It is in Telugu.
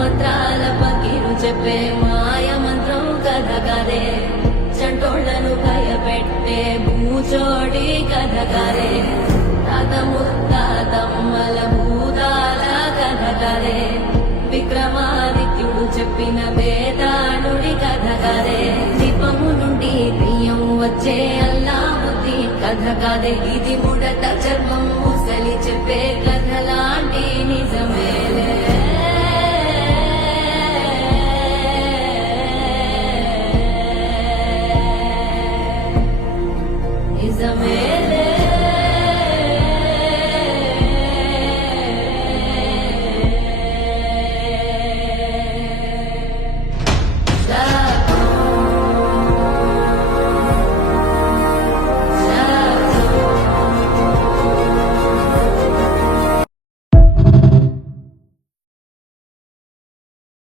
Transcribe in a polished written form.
మంత్రాల పకిరు చెప్పే మాయ మంత్రం కథ కదే చంటోళ్లను భయపెట్టే భూచోడి కథ కదే తాత ముత్తాతమ్మల భూతాల కథ కదే విక్రమాదిత్యుడు చెప్పిన వేదాళుడి కథ కదే దీపము నుండి బియ్యం వచ్చే అల్లావుద్దీన్ కథ కదే ఇది ముడత చర్మం